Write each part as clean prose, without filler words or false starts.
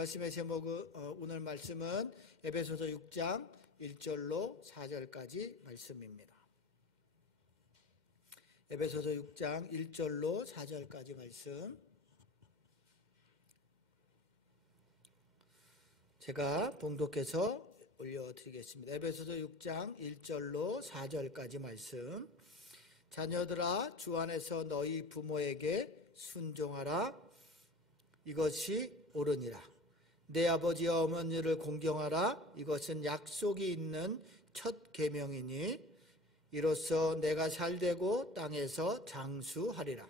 말씀의 제목은 오늘 말씀은 에베소서 6장 1절로 4절까지 말씀입니다. 에베소서 6장 1절로 4절까지 말씀. 제가 봉독해서 올려드리겠습니다. 에베소서 6장 1절로 4절까지 말씀. 자녀들아, 주 안에서 너희 부모에게 순종하라. 이것이 옳으니라. 내 아버지와 어머니를 공경하라. 이것은 약속이 있는 첫 계명이니 이로써 내가 잘되고 땅에서 장수하리라.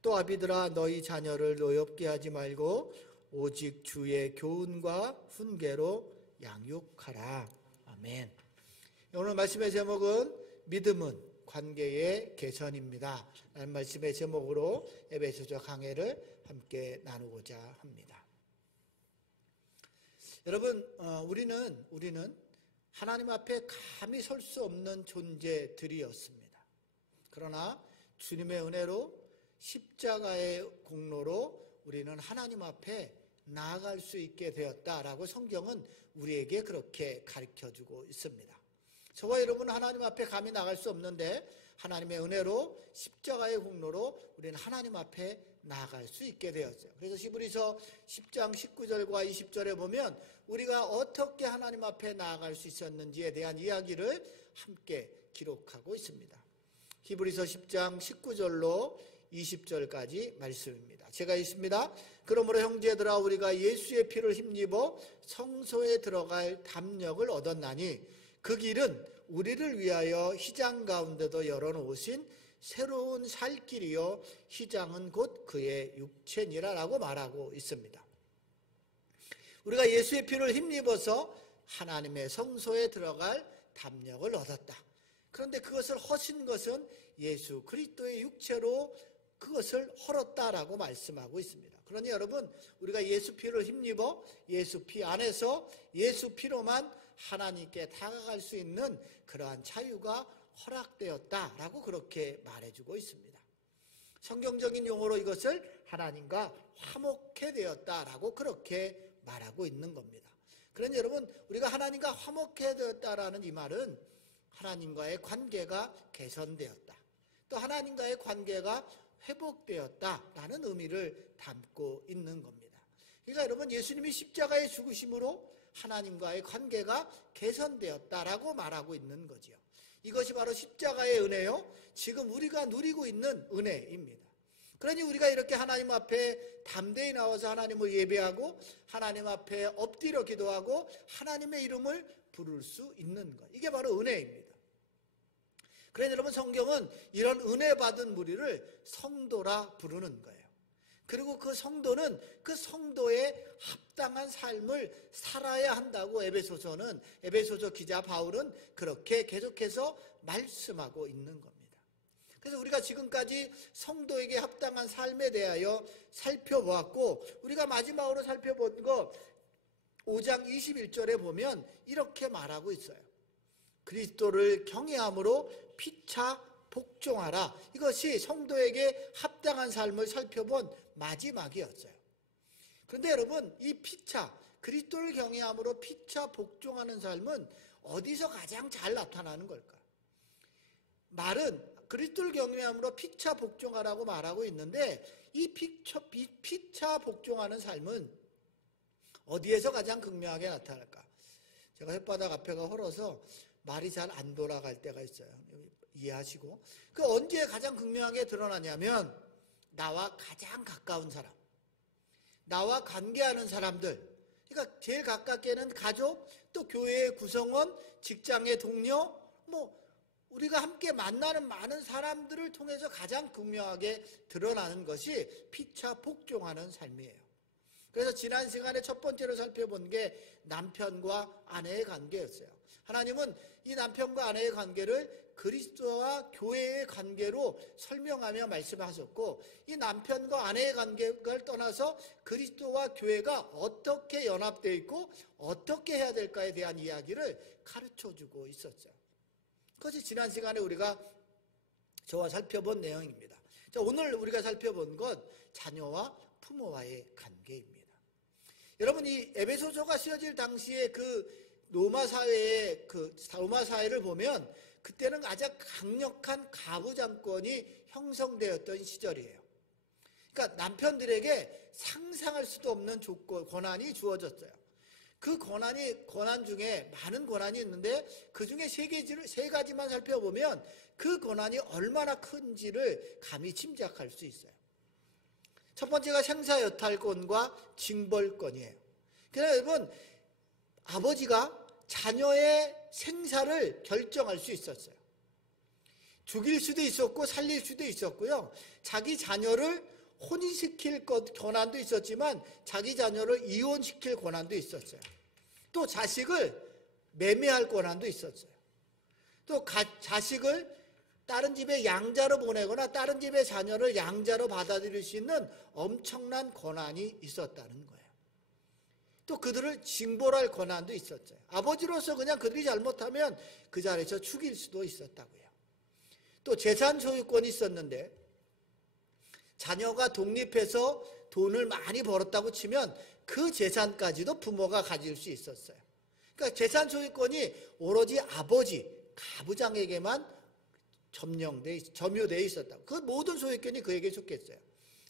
또 아비들아, 너희 자녀를 노엽게 하지 말고 오직 주의 교훈과 훈계로 양육하라. 아멘. 오늘 말씀의 제목은 믿음은 관계의 개선입니다. 라는 말씀의 제목으로 에베소서 강해를 함께 나누고자 합니다. 여러분, 우리는 하나님 앞에 감히 설 수 없는 존재들이었습니다. 그러나 주님의 은혜로 십자가의 공로로 우리는 하나님 앞에 나아갈 수 있게 되었다라고 성경은 우리에게 그렇게 가르쳐주고 있습니다. 저와 여러분은 하나님 앞에 감히 나갈 수 없는데 하나님의 은혜로 십자가의 공로로 우리는 하나님 앞에 나아갈 수 있게 되었어요. 그래서 히브리서 10장 19절과 20절에 보면 우리가 어떻게 하나님 앞에 나아갈 수 있었는지에 대한 이야기를 함께 기록하고 있습니다. 히브리서 10장 19절로 20절까지 말씀입니다. 제가 읽습니다. 그러므로 형제들아, 우리가 예수의 피를 힘입어 성소에 들어갈 담력을 얻었나니 그 길은 우리를 위하여 휘장 가운데도 열어놓으신 새로운 살 길이요 휘장은 곧 그의 육체니라 라고 말하고 있습니다. 우리가 예수의 피를 힘입어서 하나님의 성소에 들어갈 담력을 얻었다. 그런데 그것을 허신 것은 예수 그리스도의 육체로 그것을 헐었다라고 말씀하고 있습니다. 그러니 여러분, 우리가 예수 피를 힘입어 예수 피 안에서 예수 피로만 하나님께 다가갈 수 있는 그러한 자유가 허락되었다라고 그렇게 말해주고 있습니다. 성경적인 용어로 이것을 하나님과 화목해 되었다라고 그렇게 말하고 있는 겁니다. 그러니 여러분, 우리가 하나님과 화목해 되었다라는 이 말은 하나님과의 관계가 개선되었다. 또 하나님과의 관계가 회복되었다라는 의미를 담고 있는 겁니다. 그러니까 여러분, 예수님이 십자가의 죽으심으로 하나님과의 관계가 개선되었다라고 말하고 있는 거죠. 이것이 바로 십자가의 은혜요, 지금 우리가 누리고 있는 은혜입니다. 그러니 우리가 이렇게 하나님 앞에 담대히 나와서 하나님을 예배하고 하나님 앞에 엎드려 기도하고 하나님의 이름을 부를 수 있는 것, 이게 바로 은혜입니다. 그러니 여러분, 성경은 이런 은혜 받은 무리를 성도라 부르는 거예요. 그리고 그 성도는 그 성도에 합당한 삶을 살아야 한다고 에베소서 기자 바울은 그렇게 계속해서 말씀하고 있는 겁니다. 그래서 우리가 지금까지 성도에게 합당한 삶에 대하여 살펴보았고, 우리가 마지막으로 살펴본 거 5장 21절에 보면 이렇게 말하고 있어요. 그리스도를 경외함으로 피차 복종하라. 이것이 성도에게 합당한 삶을 살펴본 마지막이었어요. 그런데 여러분, 이 피차, 그리스도를 경외함으로 피차 복종하는 삶은 어디서 가장 잘 나타나는 걸까? 말은 그리스도를 경외함으로 피차 복종하라고 말하고 있는데 이 피차 복종하는 삶은 어디에서 가장 극명하게 나타날까? 제가 혓바닥 앞에가 헐어서 말이 잘 안 돌아갈 때가 있어요. 이해하시고. 그 언제 가장 극명하게 드러나냐면 나와 가장 가까운 사람, 나와 관계하는 사람들, 그러니까 제일 가깝게는 가족, 또 교회의 구성원, 직장의 동료, 우리가 함께 만나는 많은 사람들을 통해서 가장 극명하게 드러나는 것이 피차 복종하는 삶이에요. 그래서 지난 시간에 첫 번째로 살펴본 게 남편과 아내의 관계였어요. 하나님은 이 남편과 아내의 관계를 그리스도와 교회의 관계로 설명하며 말씀하셨고, 이 남편과 아내의 관계를 떠나서 그리스도와 교회가 어떻게 연합되어 있고 어떻게 해야 될까에 대한 이야기를 가르쳐주고 있었어요. 그것이 지난 시간에 우리가 저와 살펴본 내용입니다. 자, 오늘 우리가 살펴본 것 자녀와 부모와의 관계입니다. 여러분, 이 에베소서가 쓰여질 당시에 로마 사회를 보면 그때는 가장 강력한 가부 jam권이 형성되었던 시절이에요. 그러니까 남편들에게 상상할 수도 없는 권한이 주어졌어요. 그 권한 중에 많은 권한이 있는데 그 중에 세 가지만 살펴보면 그 권한이 얼마나 큰지를 감히 짐작할 수 있어요. 첫 번째가 생사여탈권과 징벌권이에요. 그래서 여러분, 아버지가 자녀의 생사를 결정할 수 있었어요. 죽일 수도 있었고 살릴 수도 있었고요. 자기 자녀를 혼인시킬 권한도 있었지만 자기 자녀를 이혼시킬 권한도 있었어요. 또 자식을 매매할 권한도 있었어요. 또 자식을 다른 집에 양자로 보내거나 다른 집의 자녀를 양자로 받아들일 수 있는 엄청난 권한이 있었다는 거예요. 또 그들을 징벌할 권한도 있었어요. 아버지로서 그냥 그들이 잘못하면 그 자리에서 죽일 수도 있었다고요. 또 재산 소유권이 있었는데 자녀가 독립해서 돈을 많이 벌었다고 치면 그 재산까지도 부모가 가질 수 있었어요. 그러니까 재산 소유권이 오로지 아버지, 가부장에게만 점유되어 있었다고. 그 모든 소유권이 그에게 속했어요.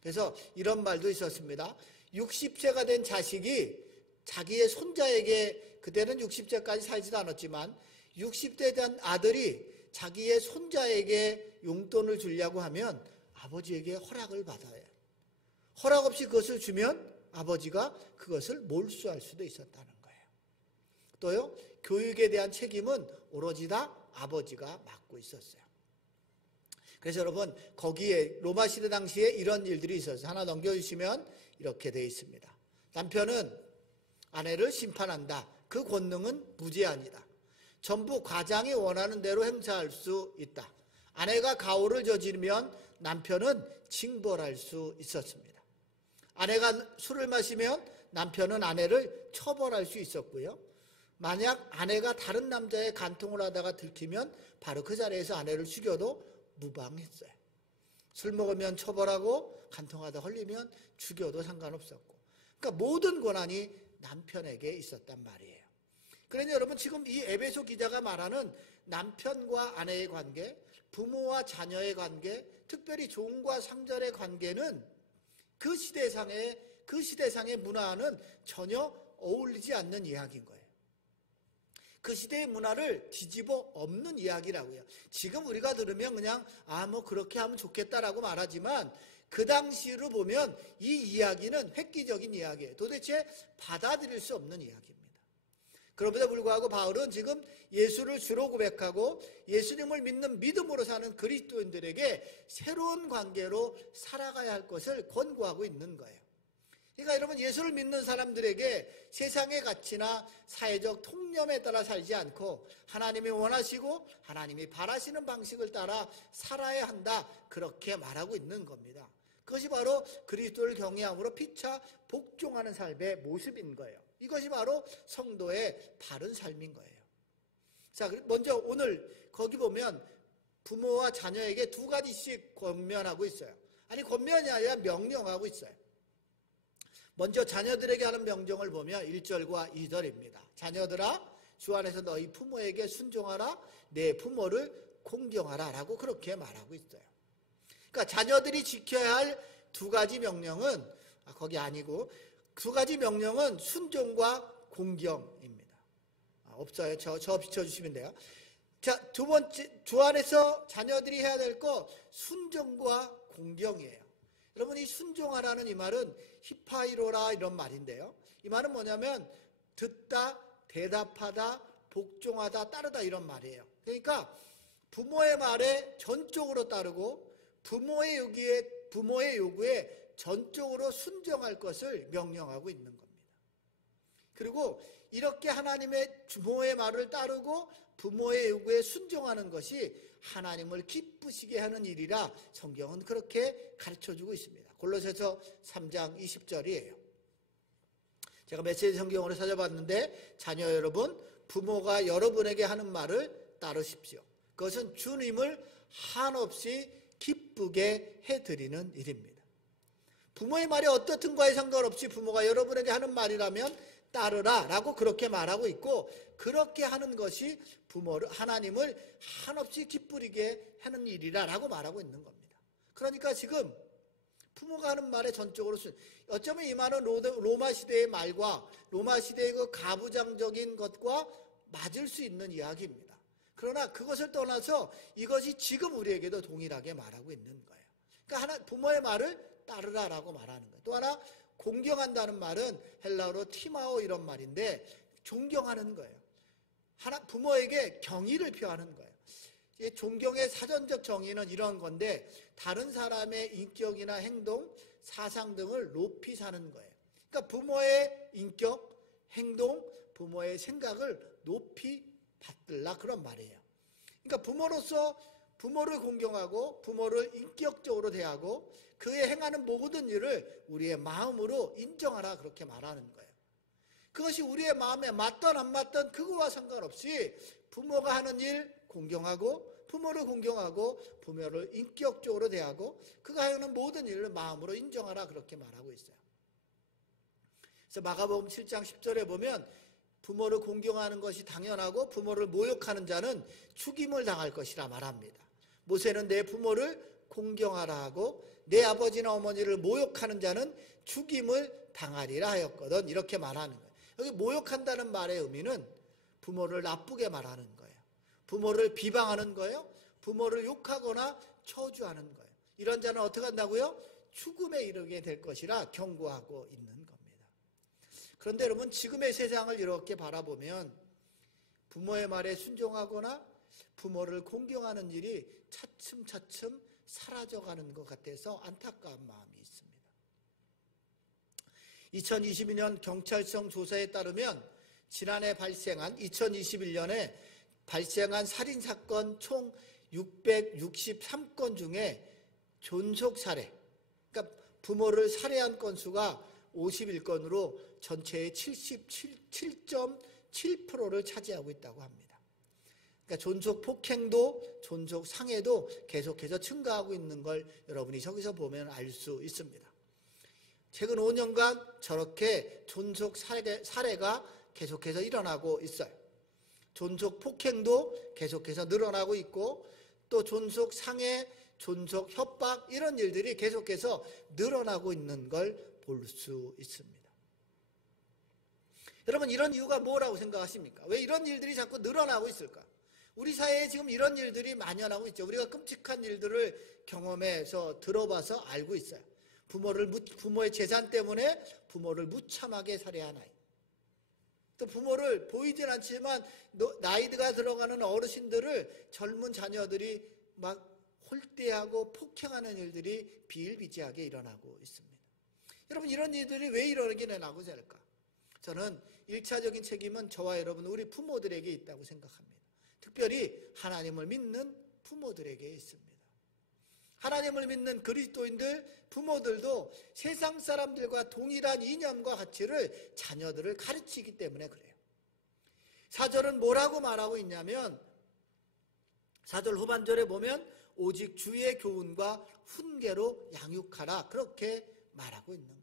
그래서 이런 말도 있었습니다. 60세가 된 자식이 자기의 손자에게, 그때는 60세까지 살지도 않았지만 60세 된 아들이 자기의 손자에게 용돈을 주려고 하면 아버지에게 허락을 받아야 해요. 허락 없이 그것을 주면 아버지가 그것을 몰수할 수도 있었다는 거예요. 또요, 교육에 대한 책임은 오로지 다 아버지가 맡고 있었어요. 그래서 여러분, 거기에 로마 시대 당시에 이런 일들이 있었어요. 하나 넘겨주시면 이렇게 되어 있습니다. 남편은 아내를 심판한다. 그 권능은 무제한이다. 전부 과장이 원하는 대로 행사할 수 있다. 아내가 가호를 저지르면 남편은 징벌할 수 있었습니다. 아내가 술을 마시면 남편은 아내를 처벌할 수 있었고요. 만약 아내가 다른 남자의 간통을 하다가 들키면 바로 그 자리에서 아내를 죽여도 무방했어요. 술 먹으면 처벌하고 간통하다 걸리면 죽여도 상관없었고, 그러니까 모든 권한이 남편에게 있었단 말이에요. 그러니 여러분, 지금 이 에베소 기자가 말하는 남편과 아내의 관계, 부모와 자녀의 관계, 특별히 종과 상전의 관계는 그 시대상의 문화와는 전혀 어울리지 않는 이야기인 거예요. 그 시대의 문화를 뒤집어 엎는 이야기라고요. 지금 우리가 들으면 그냥 뭐 그렇게 하면 좋겠다라고 말하지만 그 당시로 보면 이 이야기는 획기적인 이야기예요. 도대체 받아들일 수 없는 이야기입니다. 그럼에도 불구하고 바울은 지금 예수를 주로 고백하고 예수님을 믿는 믿음으로 사는 그리스도인들에게 새로운 관계로 살아가야 할 것을 권고하고 있는 거예요. 그러니까 여러분, 예수를 믿는 사람들에게 세상의 가치나 사회적 통념에 따라 살지 않고 하나님이 원하시고 하나님이 바라시는 방식을 따라 살아야 한다, 그렇게 말하고 있는 겁니다. 그것이 바로 그리스도를 경외함으로 피차 복종하는 삶의 모습인 거예요. 이것이 바로 성도의 바른 삶인 거예요. 자, 먼저 오늘 거기 보면 부모와 자녀에게 두 가지씩 권면하고 있어요. 아니, 권면이 아니라 명령하고 있어요. 먼저 자녀들에게 하는 명령을 보면 1절과 2절입니다. 자녀들아, 주 안에서 너희 부모에게 순종하라, 내 부모를 공경하라 라고 그렇게 말하고 있어요. 그러니까 자녀들이 지켜야 할 두 가지 명령은 거기 아니고, 두 가지 명령은 순종과 공경입니다. 없어요. 저 비춰주시면 돼요. 자, 두 번째, 주 안에서 자녀들이 해야 될 거 순종과 공경이에요. 여러분, 이 순종하라는 이 말은 히파이로라 이런 말인데요. 이 말은 뭐냐면 듣다, 대답하다, 복종하다, 따르다 이런 말이에요. 그러니까 부모의 말에 전적으로 따르고 부모의 요구에 전적으로 순종할 것을 명령하고 있는 겁니다. 그리고 이렇게 하나님의 부모의 말을 따르고 부모의 요구에 순종하는 것이 하나님을 기쁘시게 하는 일이라 성경은 그렇게 가르쳐주고 있습니다. 골로새서 3장 20절이에요. 제가 메시지 성경으로 찾아봤는데, 자녀 여러분, 부모가 여러분에게 하는 말을 따르십시오. 그것은 주님을 한없이 기쁘게 해드리는 일입니다. 부모의 말이 어떻든가에 상관없이 부모가 여러분에게 하는 말이라면 따르라 라고 그렇게 말하고 있고, 그렇게 하는 것이 하나님을 한없이 기쁘게 하는 일이라 라고 말하고 있는 겁니다. 그러니까 지금 부모가 하는 말에 전적으로 어쩌면 이 말은 로마 시대의 말과 로마 시대의 그 가부장적인 것과 맞을 수 있는 이야기입니다. 그러나 그것을 떠나서 이것이 지금 우리에게도 동일하게 말하고 있는 거예요. 그러니까 부모의 말을 따르라라고 말하는 거예요. 또 하나, 공경한다는 말은 헬라어로 티마오 이런 말인데 존경하는 거예요. 부모에게 경의를 표하는 거예요. 존경의 사전적 정의는 이런 건데, 다른 사람의 인격이나 행동, 사상 등을 높이 사는 거예요. 그러니까 부모의 인격, 행동, 부모의 생각을 높이 받들라 그런 말이에요. 그러니까 부모로서 부모를 공경하고 부모를 인격적으로 대하고 그의 행하는 모든 일을 우리의 마음으로 인정하라 그렇게 말하는 거예요. 그것이 우리의 마음에 맞던 안 맞던 그거와 상관없이 부모가 하는 일 공경하고 부모를 공경하고 부모를 인격적으로 대하고 그가 하는 모든 일을 마음으로 인정하라 그렇게 말하고 있어요. 그래서 마가복음 7장 10절에 보면 부모를 공경하는 것이 당연하고 부모를 모욕하는 자는 죽임을 당할 것이라 말합니다. 모세는 내 부모를 공경하라 하고 내 아버지나 어머니를 모욕하는 자는 죽임을 당하리라 하였거든, 이렇게 말하는 거예요. 여기 모욕한다는 말의 의미는 부모를 나쁘게 말하는 거예요. 부모를 비방하는 거예요. 부모를 욕하거나 저주하는 거예요. 이런 자는 어떻게 한다고요? 죽음에 이르게 될 것이라 경고하고 있는 겁니다. 그런데 여러분, 지금의 세상을 이렇게 바라보면 부모의 말에 순종하거나 부모를 공경하는 일이 차츰차츰 사라져가는 것 같아서 안타까운 마음이 있습니다. 2022년 경찰청 조사에 따르면 지난해 2021년에 발생한 살인사건 총 663건 중에 존속 살해, 그러니까 부모를 살해한 건수가 51건으로 전체의 77.7%를 차지하고 있다고 합니다. 그러니까 존속 폭행도 존속 상해도 계속해서 증가하고 있는 걸 여러분이 저기서 보면 알 수 있습니다. 최근 5년간 저렇게 존속 살해가 계속해서 일어나고 있어요. 존속 폭행도 계속해서 늘어나고 있고 또 존속 상해, 존속 협박 이런 일들이 계속해서 늘어나고 있는 걸 볼 수 있습니다. 여러분, 이런 이유가 뭐라고 생각하십니까? 왜 이런 일들이 자꾸 늘어나고 있을까? 우리 사회에 지금 이런 일들이 만연하고 있죠. 우리가 끔찍한 일들을 경험해서 들어봐서 알고 있어요. 부모의 재산 때문에 부모를 무참하게 살해한 아이, 또 부모를 보이진 않지만 나이가 들어가는 어르신들을 젊은 자녀들이 막 홀대하고 폭행하는 일들이 비일비재하게 일어나고 있습니다. 여러분, 이런 일들이 왜 일어나게 나고 될까? 저는 1차적인 책임은 저와 여러분 우리 부모들에게 있다고 생각합니다. 특별히 하나님을 믿는 부모들에게 있습니다. 하나님을 믿는 그리스도인들 부모들도 세상 사람들과 동일한 이념과 가치를 자녀들을 가르치기 때문에 그래요. 4절은 뭐라고 말하고 있냐면 4절 후반절에 보면 오직 주의 교훈과 훈계로 양육하라 그렇게 말하고 있는 겁니다.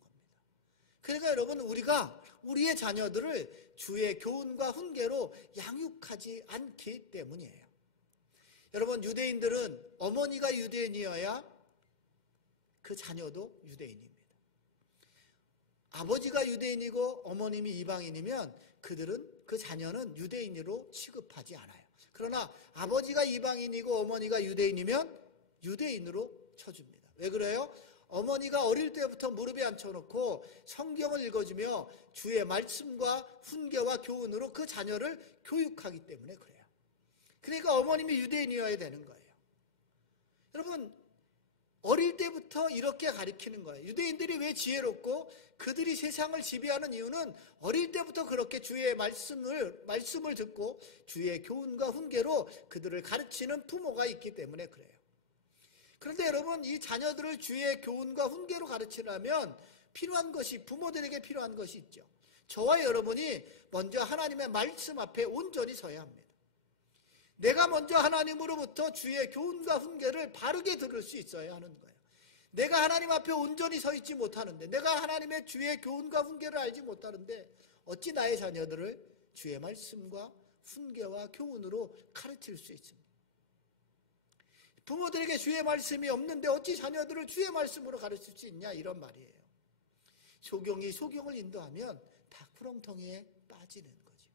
그러니까 여러분, 우리가 우리의 자녀들을 주의 교훈과 훈계로 양육하지 않기 때문이에요. 여러분, 유대인들은 어머니가 유대인이어야 그 자녀도 유대인입니다. 아버지가 유대인이고 어머님이 이방인이면 그 자녀는 유대인으로 취급하지 않아요. 그러나 아버지가 이방인이고 어머니가 유대인이면 유대인으로 쳐줍니다. 왜 그래요? 어머니가 어릴 때부터 무릎에 앉혀놓고 성경을 읽어주며 주의 말씀과 훈계와 교훈으로 그 자녀를 교육하기 때문에 그래요. 그러니까 어머님이 유대인이어야 되는 거예요. 여러분, 어릴 때부터 이렇게 가르치는 거예요. 유대인들이 왜 지혜롭고 그들이 세상을 지배하는 이유는 어릴 때부터 그렇게 주의 말씀을 듣고 주의 교훈과 훈계로 그들을 가르치는 부모가 있기 때문에 그래요. 그런데 여러분, 이 자녀들을 주의 교훈과 훈계로 가르치려면 필요한 것이, 부모들에게 필요한 것이 있죠. 저와 여러분이 먼저 하나님의 말씀 앞에 온전히 서야 합니다. 내가 먼저 하나님으로부터 주의 교훈과 훈계를 바르게 들을 수 있어야 하는 거예요. 내가 하나님 앞에 온전히 서 있지 못하는데, 내가 하나님의 주의 교훈과 훈계를 알지 못하는데 어찌 나의 자녀들을 주의 말씀과 훈계와 교훈으로 가르칠 수 있습니까? 부모들에게 주의 말씀이 없는데 어찌 자녀들을 주의 말씀으로 가르칠 수 있냐, 이런 말이에요. 소경이 소경을 인도하면 다 구렁텅이에 빠지는 거죠.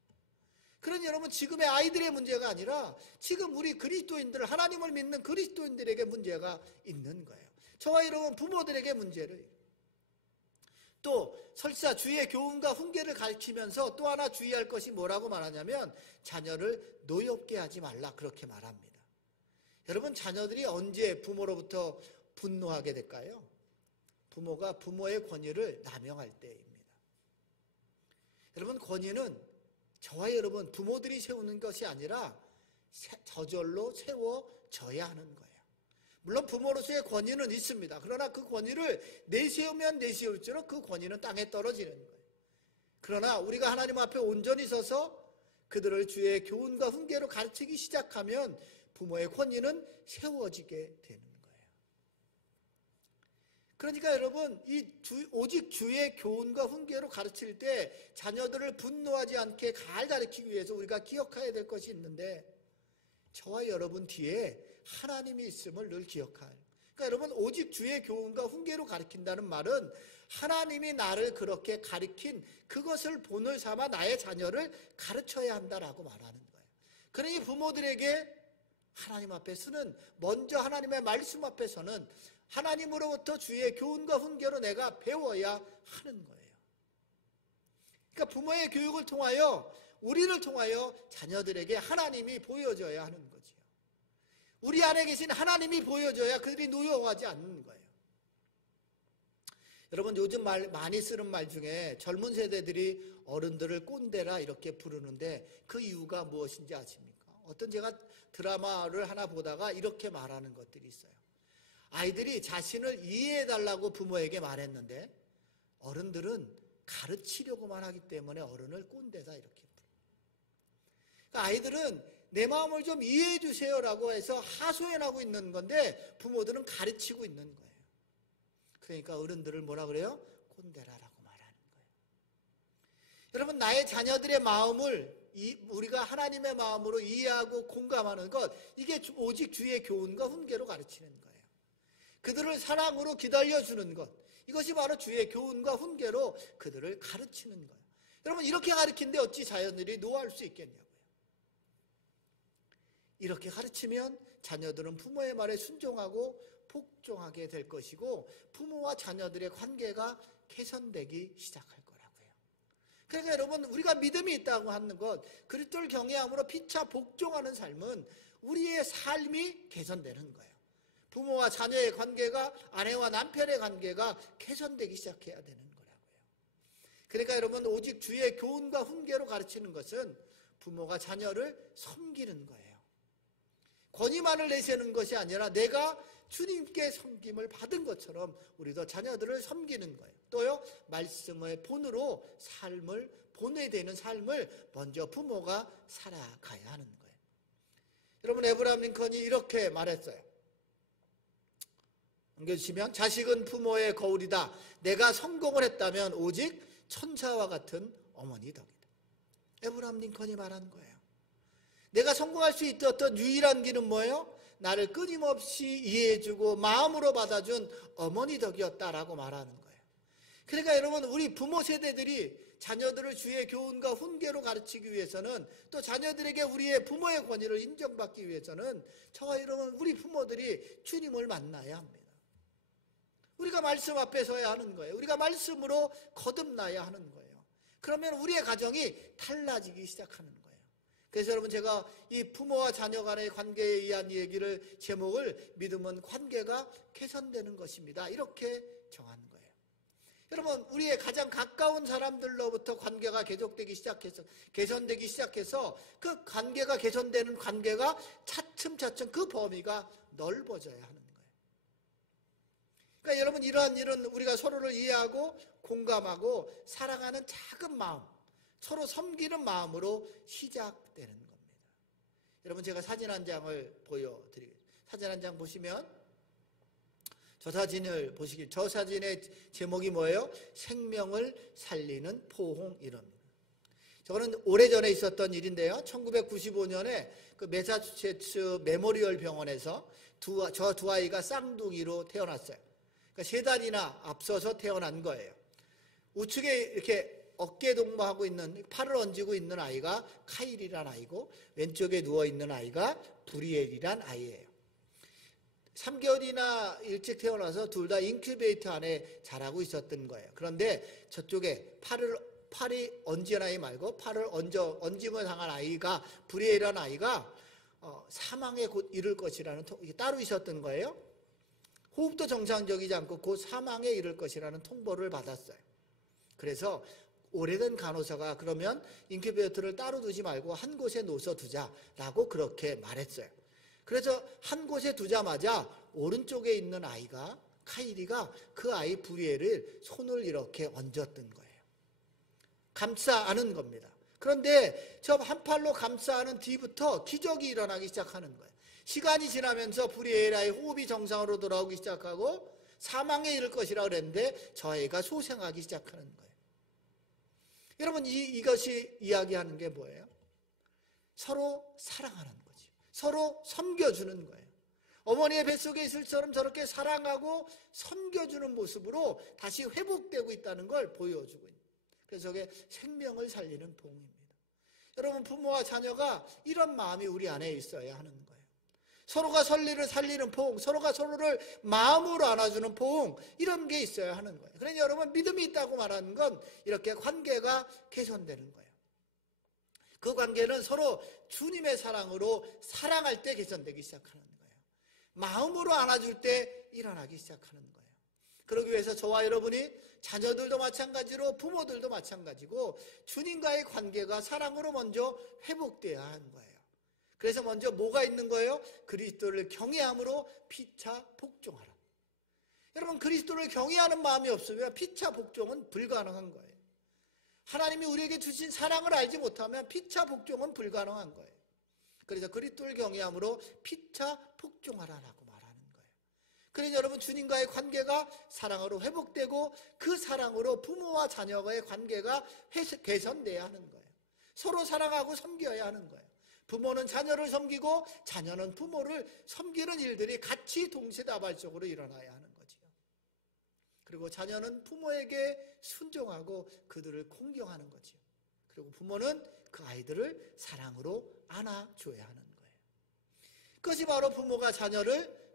그러니 여러분, 지금의 아이들의 문제가 아니라 지금 우리 그리스도인들, 하나님을 믿는 그리스도인들에게 문제가 있는 거예요. 저와 여러분 부모들에게 문제를, 또 설사 주의 교훈과 훈계를 가르치면서 또 하나 주의할 것이 뭐라고 말하냐면 자녀를 노엽게 하지 말라, 그렇게 말합니다. 여러분, 자녀들이 언제 부모로부터 분노하게 될까요? 부모가 부모의 권위를 남용할 때입니다. 여러분, 권위는 저와 여러분 부모들이 세우는 것이 아니라 저절로 세워져야 하는 거예요. 물론 부모로서의 권위는 있습니다. 그러나 그 권위를 내세우면 내세울수록 그 권위는 땅에 떨어지는 거예요. 그러나 우리가 하나님 앞에 온전히 서서 그들을 주의 교훈과 훈계로 가르치기 시작하면 부모의 권위는 세워지게 되는 거예요. 그러니까 여러분, 오직 주의 교훈과 훈계로 가르칠 때 자녀들을 분노하지 않게 잘 가르치기 위해서 우리가 기억해야 될 것이 있는데, 저와 여러분 뒤에 하나님이 있음을 늘 기억할. 그러니까 여러분, 오직 주의 교훈과 훈계로 가르친다는 말은 하나님이 나를 그렇게 가르친 그것을 본을 삼아 나의 자녀를 가르쳐야 한다라고 말하는 거예요. 그러니 부모들에게 하나님 앞에서는, 먼저 하나님의 말씀 앞에서는 하나님으로부터 주의 교훈과 훈계로 내가 배워야 하는 거예요. 그러니까 부모의 교육을 통하여, 우리를 통하여 자녀들에게 하나님이 보여져야 하는 거지요. 우리 안에 계신 하나님이 보여져야 그들이 노여워하지 않는 거예요. 여러분, 요즘 많이 쓰는 말 중에 젊은 세대들이 어른들을 꼰대라 이렇게 부르는데 그 이유가 무엇인지 아십니까? 어떤 제가 드라마를 하나 보다가 이렇게 말하는 것들이 있어요. 아이들이 자신을 이해해달라고 부모에게 말했는데 어른들은 가르치려고만 하기 때문에 어른을 꼰대다 이렇게 불러요. 그러니까 아이들은 내 마음을 좀 이해해 주세요라고 해서 하소연하고 있는 건데 부모들은 가르치고 있는 거예요. 그러니까 어른들을 뭐라 그래요? 꼰대라라고 말하는 거예요. 여러분, 나의 자녀들의 마음을 우리가 하나님의 마음으로 이해하고 공감하는 것, 이게 오직 주의 교훈과 훈계로 가르치는 거예요. 그들을 사랑으로 기다려주는 것, 이것이 바로 주의 교훈과 훈계로 그들을 가르치는 거예요. 여러분, 이렇게 가르치는데 어찌 자녀들이 노할 수 있겠냐고요. 이렇게 가르치면 자녀들은 부모의 말에 순종하고 복종하게 될 것이고 부모와 자녀들의 관계가 개선되기 시작할 거라고요. 그러니까 여러분, 우리가 믿음이 있다고 하는 것, 그리스도를 경외함으로 피차 복종하는 삶은 우리의 삶이 개선되는 거예요. 부모와 자녀의 관계가, 아내와 남편의 관계가 개선되기 시작해야 되는 거라고요. 그러니까 여러분, 오직 주의 교훈과 훈계로 가르치는 것은 부모가 자녀를 섬기는 거예요. 권위만을 내세우는 것이 아니라 내가 주님께 섬김을 받은 것처럼 우리도 자녀들을 섬기는 거예요. 또요, 말씀의 본으로 삶을, 본에 되는 삶을 먼저 부모가 살아가야 하는 거예요. 여러분, 에브라함 링컨이 이렇게 말했어요. 넘겨주시면, 자식은 부모의 거울이다. 내가 성공을 했다면 오직 천사와 같은 어머니 덕이다. 에브라함 링컨이 말한 거예요. 내가 성공할 수 있었던 유일한 길은 뭐예요? 나를 끊임없이 이해해주고 마음으로 받아준 어머니 덕이었다라고 말하는 거예요. 그러니까 여러분, 우리 부모 세대들이 자녀들을 주의 교훈과 훈계로 가르치기 위해서는, 또 자녀들에게 우리의 부모의 권위를 인정받기 위해서는 저와 여러분, 우리 부모들이 주님을 만나야 합니다. 우리가 말씀 앞에 서야 하는 거예요. 우리가 말씀으로 거듭나야 하는 거예요. 그러면 우리의 가정이 달라지기 시작하는 거예요. 그래서 여러분, 제가 이 부모와 자녀 간의 관계에 의한 얘기를, 제목을 믿음은 관계가 개선되는 것입니다, 이렇게 정한 거예요. 여러분, 우리의 가장 가까운 사람들로부터 관계가 개선되기 시작해서 그 관계가 개선되는 관계가 차츰차츰 그 범위가 넓어져야 하는 거예요. 그러니까 여러분, 이런 우리가 서로를 이해하고 공감하고 사랑하는 작은 마음, 서로 섬기는 마음으로 시작되는 겁니다. 여러분, 제가 사진 한 장을 보여드리겠습니다. 사진 한 장 보시면, 저 사진을 보시길, 저 사진의 제목이 뭐예요? 생명을 살리는 포옹 이럽니다. 저거는 오래전에 있었던 일인데요. 1995년에 그 매사추세츠 메모리얼 병원에서 저 두 아이가 쌍둥이로 태어났어요. 그러니까 3달이나 앞서서 태어난 거예요. 우측에 이렇게 어깨 동무하고 있는, 팔을 얹고 있는 아이가 카일이란 아이고, 왼쪽에 누워있는 아이가 브리엘이란 아이예요. 3개월이나 일찍 태어나서 둘 다 인큐베이터 안에 자라고 있었던 거예요. 그런데 저쪽에 팔이 얹은 아이 말고 팔을 얹음을 당한 아이가, 브리엘이라는 아이가 사망에 곧 이를 것이라는 이게 따로 있었던 거예요. 호흡도 정상적이지 않고 곧 사망에 이를 것이라는 통보를 받았어요. 그래서 오래된 간호사가 그러면 인큐베이터를 따로 두지 말고 한 곳에 놓아서 두자라고 그렇게 말했어요. 그래서 한 곳에 두자마자 오른쪽에 있는 아이가, 카일이가 그 아이 브리엘을 손을 이렇게 얹었던 거예요. 감싸 안은 겁니다. 그런데 저 한 팔로 감싸 안은 뒤부터 기적이 일어나기 시작하는 거예요. 시간이 지나면서 브리엘의 호흡이 정상으로 돌아오기 시작하고 사망에 이를 것이라 그랬는데 저 아이가 소생하기 시작하는 거예요. 여러분, 이것이 이야기하는 게 뭐예요? 서로 사랑하는 거지. 서로 섬겨주는 거예요. 어머니의 뱃속에 있을 처럼 저렇게 사랑하고 섬겨주는 모습으로 다시 회복되고 있다는 걸 보여주고 있는. 그래서 저게 생명을 살리는 포옹입니다. 여러분, 부모와 자녀가 이런 마음이 우리 안에 있어야 하는 거예요. 서로가 설리를 살리는 포옹, 서로가 서로를 마음으로 안아주는 포옹, 이런 게 있어야 하는 거예요. 그러니 여러분, 믿음이 있다고 말하는 건 이렇게 관계가 개선되는 거예요. 그 관계는 서로 주님의 사랑으로 사랑할 때 개선되기 시작하는 거예요. 마음으로 안아줄 때 일어나기 시작하는 거예요. 그러기 위해서 저와 여러분이, 자녀들도 마찬가지로 부모들도 마찬가지고 주님과의 관계가 사랑으로 먼저 회복돼야 하는 거예요. 그래서 먼저 뭐가 있는 거예요? 그리스도를 경외함으로 피차 복종하라. 여러분, 그리스도를 경외하는 마음이 없으면 피차 복종은 불가능한 거예요. 하나님이 우리에게 주신 사랑을 알지 못하면 피차 복종은 불가능한 거예요. 그래서 그리스도를 경외함으로 피차 복종하라라고 말하는 거예요. 그래서 여러분, 주님과의 관계가 사랑으로 회복되고 그 사랑으로 부모와 자녀와의 관계가 개선돼야 하는 거예요. 서로 사랑하고 섬겨야 하는 거예요. 부모는 자녀를 섬기고 자녀는 부모를 섬기는 일들이 같이 동시다발적으로 일어나야 하는 거지요. 그리고 자녀는 부모에게 순종하고 그들을 공경하는 거지요. 그리고 부모는 그 아이들을 사랑으로 안아줘야 하는 거예요. 그것이 바로 부모가 자녀를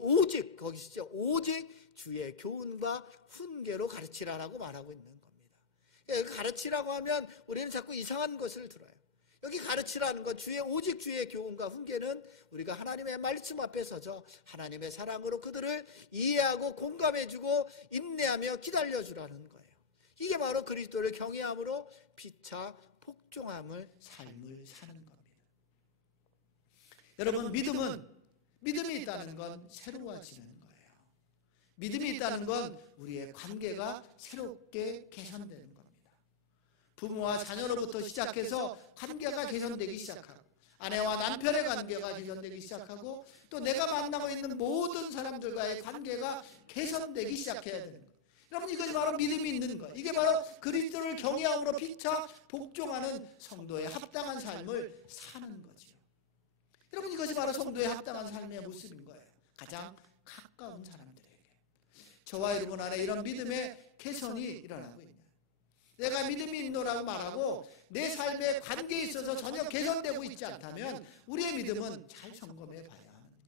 오직, 거기 쓰죠. 오직 주의 교훈과 훈계로 가르치라라고 말하고 있는 겁니다. 가르치라고 하면 우리는 자꾸 이상한 것을 들어요. 여기 가르치라는 건 오직 주의 교훈과 훈계는 우리가 하나님의 말씀 앞에 서서 하나님의 사랑으로 그들을 이해하고 공감해주고 인내하며 기다려주라는 거예요. 이게 바로 그리스도를 경외함으로 피차 복종함을 삶을 사는 겁니다. 여러분, 믿음이 있다는 건 새로워지는 거예요. 믿음이 있다는 건 우리의 관계가 새롭게 개선되는 겁니다. 부모와 자녀로부터 시작해서 관계가 개선되기 시작하고, 아내와 남편의 관계가 개선되기 시작하고, 또 내가 만나고 있는 모든 사람들과의 관계가 개선되기 시작해야 되는 거예요. 여러분, 이것이 바로 믿음이 있는 거예요. 이게 바로 그리스도를 경외함으로 피차 복종하는 성도의 합당한 삶을 사는 거죠. 여러분, 이것이 바로 성도의 합당한 삶의 모습인 거예요. 가장 가까운 사람들에게. 저와 여러분 안에 이런 믿음의 개선이 일어나고 있는, 내가 믿음이 있노라고 말하고 내 삶의 관계에 있어서 전혀 개선되고 있지 않다면 우리의 믿음은 잘 점검해 봐야 하는 거예요.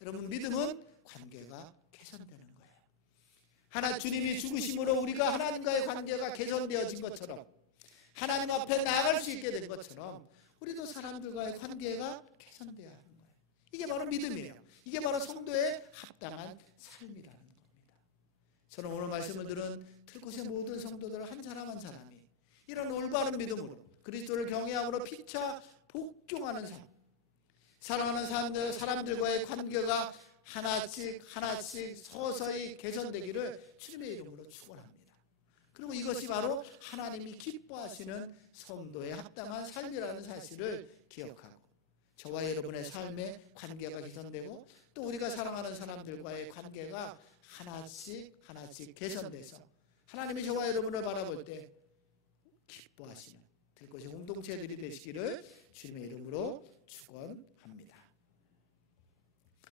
여러분, 믿음은 관계가 개선되는 거예요. 주님이 죽으심으로 우리가 하나님과의 관계가 개선되어진 것처럼, 하나님 앞에 나아갈 수 있게 된 것처럼 우리도 사람들과의 관계가 개선되어야 하는 거예요. 이게 바로 믿음이에요. 이게 바로 성도의 합당한 삶이라는 겁니다. 저는 오늘 말씀을 들은 틀곳의 모든 성도들 한 사람 한 사람이 이런 올바른 믿음으로 그리스도를 경외함으로 피차 복종하는 삶, 사랑하는 사람들과의 관계가 하나씩 서서히 개선되기를 주님의 이름으로 축원합니다. 그리고 이것이 바로 하나님이 기뻐하시는 성도의 합당한 삶이라는 사실을 기억하고, 저와 여러분의 삶의 관계가 개선되고 또 우리가 사랑하는 사람들과의 관계가 하나씩 개선돼서 하나님이 저와 여러분을 바라볼 때 기뻐하시는 들것이 공동체들이 되시기를 주님의 이름으로 축원합니다.